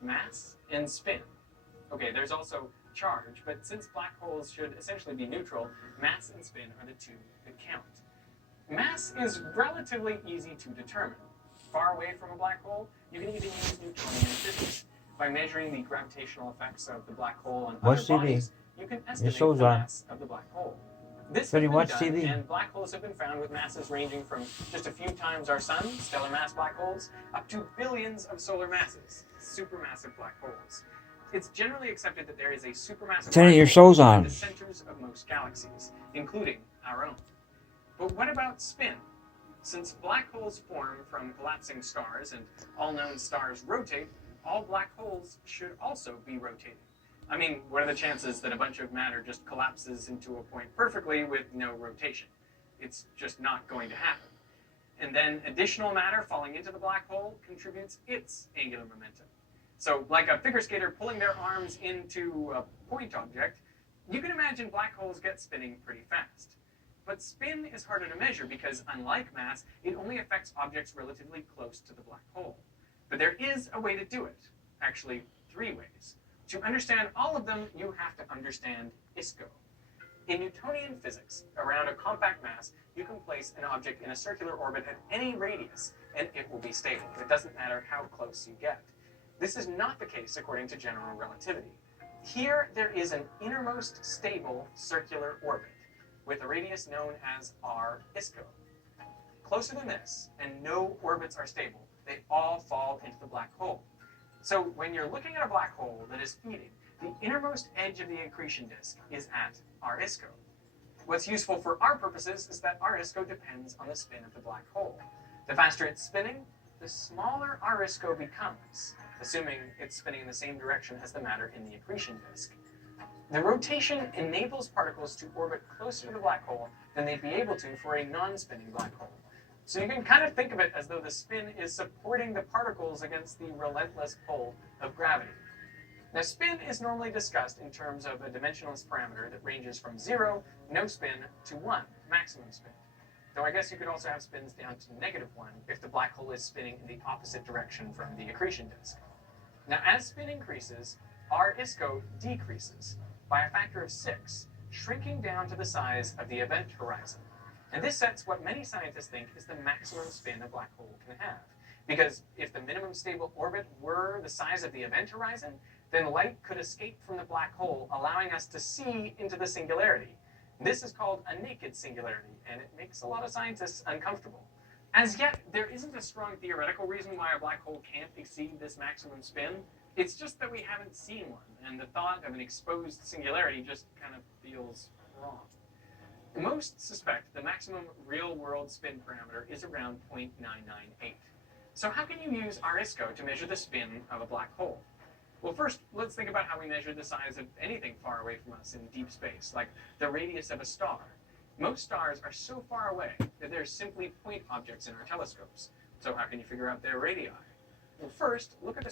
mass and spin. Okay, there's also charge, but since black holes should essentially be neutral, mass and spin are the two that count. Mass is relatively easy to determine. Far away from a black hole, you can even use Newtonian physics. By measuring the gravitational effects of the black hole on other bodies, you can estimate the mass of the black hole. This has been done, and black holes have been found with masses ranging from just a few times our sun, stellar mass black holes, up to billions of solar masses, supermassive black holes. It's generally accepted that there is a supermassive black hole at the centers of most galaxies, including our own. But what about spin? Since black holes form from collapsing stars and all known stars rotate, all black holes should also be rotating. I mean, what are the chances that a bunch of matter just collapses into a point perfectly with no rotation? It's just not going to happen. And then additional matter falling into the black hole contributes its angular momentum. So like a figure skater pulling their arms into a point object, you can imagine black holes get spinning pretty fast. But spin is harder to measure because, unlike mass, it only affects objects relatively close to the black hole. But there is a way to do it. Actually, 3 ways. To understand all of them, you have to understand ISCO. In Newtonian physics, around a compact mass, you can place an object in a circular orbit at any radius, and it will be stable. It doesn't matter how close you get. This is not the case according to general relativity. Here, there is an innermost stable circular orbit, with a radius known as r ISCO. Closer than this, and no orbits are stable, they all fall into the black hole. So when you're looking at a black hole that is feeding, the innermost edge of the accretion disk is at r ISCO. What's useful for our purposes is that r ISCO depends on the spin of the black hole. The faster it's spinning, the smaller r ISCO becomes, assuming it's spinning in the same direction as the matter in the accretion disk. The rotation enables particles to orbit closer to the black hole than they'd be able to for a non-spinning black hole. So you can kind of think of it as though the spin is supporting the particles against the relentless pull of gravity. Now, spin is normally discussed in terms of a dimensionless parameter that ranges from 0, no spin, to 1, maximum spin. Though I guess you could also have spins down to -1 if the black hole is spinning in the opposite direction from the accretion disk. Now, as spin increases, r ISCO decreases by a factor of 6, shrinking down to the size of the event horizon. And this sets what many scientists think is the maximum spin a black hole can have. Because if the minimum stable orbit were the size of the event horizon, then light could escape from the black hole, allowing us to see into the singularity. This is called a naked singularity, and it makes a lot of scientists uncomfortable. As yet, there isn't a strong theoretical reason why a black hole can't exceed this maximum spin. It's just that we haven't seen one, and the thought of an exposed singularity just kind of feels wrong. Most suspect the maximum real-world spin parameter is around 0.998. So how can you use r ISCO to measure the spin of a black hole? Well, first, let's think about how we measure the size of anything far away from us in deep space, like the radius of a star. Most stars are so far away that they're simply point objects in our telescopes. So how can you figure out their radii? Well, first, look at the